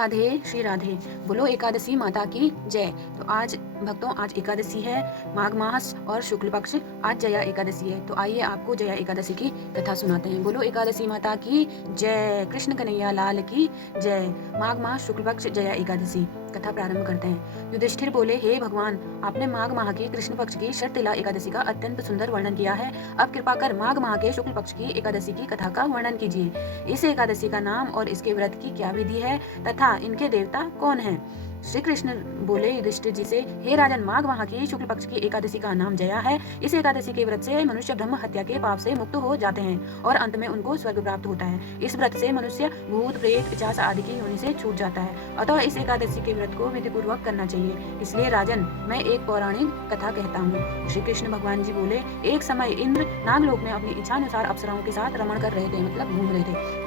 राधे श्री राधे। बोलो एकादशी माता की जय। तो आज भक्तों, आज एकादशी है, माघ मास और शुक्ल पक्ष। आज जया एकादशी है, तो आइए आपको जया एकादशी की कथा सुनाते हैं। बोलो एकादशी माता की जय। कृष्ण कन्हैया लाल की जय। माघ मास शुक्ल पक्ष जया एकादशी। कथा प्रारंभ करते हैं। युधिष्ठिर बोले, हे भगवान, आपने माघ माह की कृष्ण पक्ष की शर्तिला एकादशी का अत्यंत सुंदर वर्णन किया है। अब कृपा कर माघ माह के शुक्ल पक्ष की एकादशी की कथा का वर्णन कीजिए। इस एकादशी का नाम और इसके व्रत की क्या विधि है तथा इनके देवता कौन हैं? श्री कृष्ण बोले युधिष्ठिर जी से, हे राजन, माघ माह की शुक्ल पक्ष की एकादशी का नाम जया है। इस एकादशी के व्रत से मनुष्य ब्रह्म हत्या के पाप से मुक्त हो जाते हैं और अंत में उनको स्वर्ग प्राप्त होता है। इस व्रत से मनुष्य भूत प्रेत पिशाच आदि की योनि से छूट जाता है। अतः इस एकादशी के व्रत को विधि पूर्वक करना चाहिए। इसलिए राजन, मैं एक पौराणिक कथा कहता हूँ। श्री कृष्ण भगवान जी बोले, एक समय इंद्र नागलोक में अपनी इच्छानुसार अप्सराओं के साथ रमण कर रहे थे, मतलब घूम रहे थे,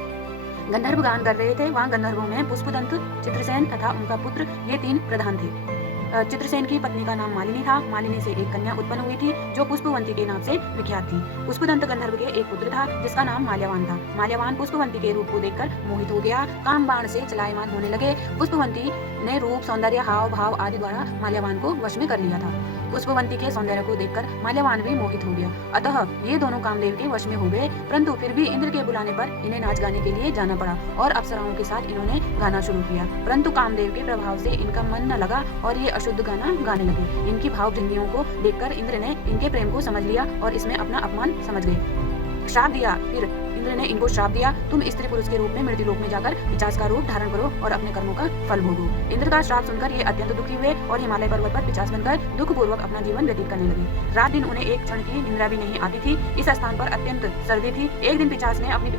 गंधर्व गान कर रहे थे। वहाँ गंधर्वों में पुष्पदंत, चित्रसेन तथा उनका पुत्र, ये तीन प्रधान थे। चित्रसेन की पत्नी का नाम मालिनी था। मालिनी से एक कन्या उत्पन्न हुई थी जो पुष्पवंती के नाम से विख्यात थी। पुष्पदंत गंधर्व के एक पुत्र था जिसका नाम माल्यवान था। माल्यवान पुष्पवंती के रूप को देखकर मोहित हो गया, काम बाण से चलायमान होने लगे। पुष्पवंती ने रूप, सौंदर्य, हाव भाव आदि द्वारा माल्यवान को वश में कर लिया था। पुष्पवंती के सौंदर्य को देखकर माल्यवान भी मोहित हो गया। अतः ये दोनों कामदेव के वश में हो गए, परंतु फिर भी इंद्र के बुलाने पर इन्हें नाच गाने के लिए जाना पड़ा और अप्सराओं के साथ इन्होंने गाना शुरू किया। परंतु कामदेव के प्रभाव से इनका मन न लगा और ये अशुद्ध गाना गाने लगे। इनकी भाव भृंगियों को देखकर इंद्र ने इनके प्रेम को समझ लिया और इसमें अपना अपमान समझ गए। श्राप दिया। फिर इंद्र ने इनको श्राप दिया, तुम स्त्री पुरुष के रूप में मृत्युलोक में जाकर पिशाच का रूप धारण करो और अपने कर्मों का फल भोगो। इंद्र का श्राप सुनकर ये अत्यंत दुखी हुए और हिमालय पर्वत पर पिशाच बनकर दुख पूर्वक अपना जीवन व्यतीत करने लगे। रात दिन उन्हें एक क्षण की निद्रा भी नहीं आती थी। इस स्थान पर अत्यंत सर्दी थी। एक दिन पिशाच ने अपनी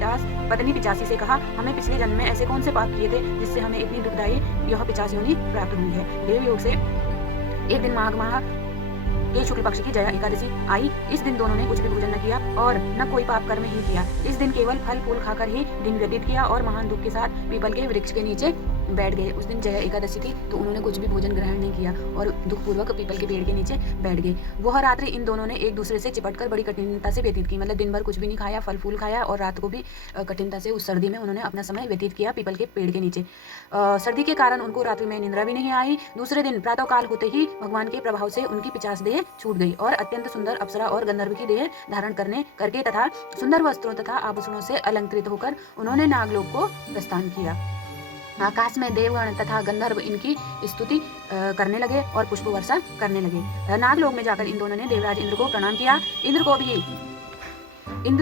पत्नी पिचासी से कहा, हमें पिछले जन्म में ऐसे कौन से पाप किए थे जिससे हमें इतनी दुखदायी यह पिशाच योनि प्राप्त हुई है। देव योग से एक दिन माघ माह के शुक्ल पक्ष की जया एकादशी आई। इस दिन दोनों ने कुछ भी भोजन न किया और न कोई पाप कर्म ही किया। इस दिन केवल फल फूल खाकर ही दिन व्यतीत किया और महान दुख के साथ पीपल के वृक्ष के नीचे बैठ गए। उस दिन जया एकादशी थी तो उन्होंने कुछ भी भोजन ग्रहण नहीं किया और दुख पूर्वक पीपल के पेड़ के नीचे बैठ गए। वह रात्रि इन दोनों ने एक दूसरे से चिपटकर बड़ी कठिनता से व्यतीत की, मतलब दिन भर कुछ भी नहीं खाया, फल फूल खाया और रात को भी कठिनता से उस सर्दी में उन्होंने अपना समय व्यतीत किया पीपल के पेड़ के नीचे। सर्दी के कारण उनको रात्रि में निद्रा भी नहीं आई। दूसरे दिन प्रातः काल होते ही भगवान के प्रभाव से उनकी पिशाच देह छूट गई और अत्यंत सुंदर अप्सरा और गंधर्व की देह धारण करके तथा सुंदर वस्त्रों तथा आभूषणों से अलंकृत होकर उन्होंने नागलोक को प्रस्थान किया। आकाश में देवगण तथा गंधर्व इनकी स्तुति करने लगे और पुष्प वर्षा करने लगे। नागलोक में जाकर इन दोनों ने देवराज इंद्र को प्रणाम किया। इंद्र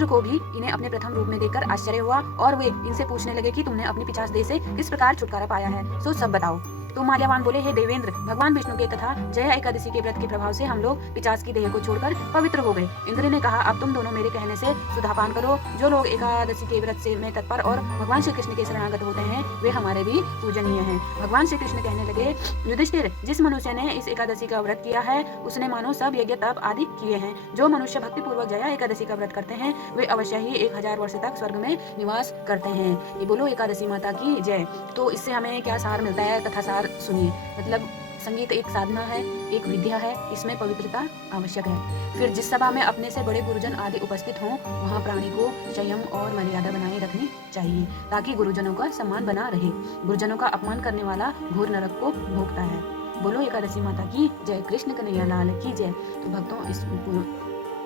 को भी इन्हें अपने प्रथम रूप में देखकर आश्चर्य हुआ और वे इनसे पूछने लगे कि तुमने अपनी पिशाच देह से किस प्रकार छुटकारा पाया है, सो सब बताओ। तो माल्यवान बोले, हे देवेंद्र, भगवान विष्णु के तथा जया एकादशी के व्रत के प्रभाव से हम लोग पिशाच की देह को छोड़कर पवित्र हो गए। इंद्र ने कहा, अब तुम दोनों मेरे कहने से सुधापान करो। जो लोग एकादशी के व्रत से में तत्पर और भगवान श्री कृष्ण के शरणागत होते हैं वे हमारे भी पूजनीय हैं। भगवान श्री कृष्ण कहने लगे, युधिष्ठिर, जिस मनुष्य ने इस एकादशी का व्रत किया है उसने मानो सब यज्ञ तप आदि किए हैं। जो मनुष्य भक्ति पूर्वक जया एकादशी का व्रत करते हैं वे अवश्य ही 1000 वर्ष तक स्वर्ग में निवास करते हैं। ये बोलो एकादशी माता की जय। तो इससे हमें क्या सार मिलता है? कथा सार सुनिए। मतलब संगीत एक साधना है, एक विद्या है, इसमें पवित्रता आवश्यक है। फिर जिस सभा में अपने से बड़े गुरुजन आदि उपस्थित हों वहाँ प्राणी को संयम और मर्यादा बनाए रखनी चाहिए ताकि गुरुजनों का सम्मान बना रहे। गुरुजनों का अपमान करने वाला घोर नरक को भोगता है। बोलो एकादशी माता की जय। कृष्ण कन्हैया लाल की जय। तो भक्तों,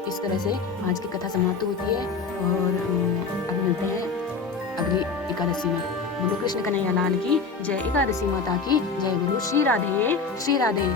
इस तरह से आज की कथा समाप्त होती है और अब मिलते हैं अगली एकादशी में। बोलो कृष्ण कन्हैया लाल की जय। एकादशी माता की जय। बोलो श्री राधे श्री राधे।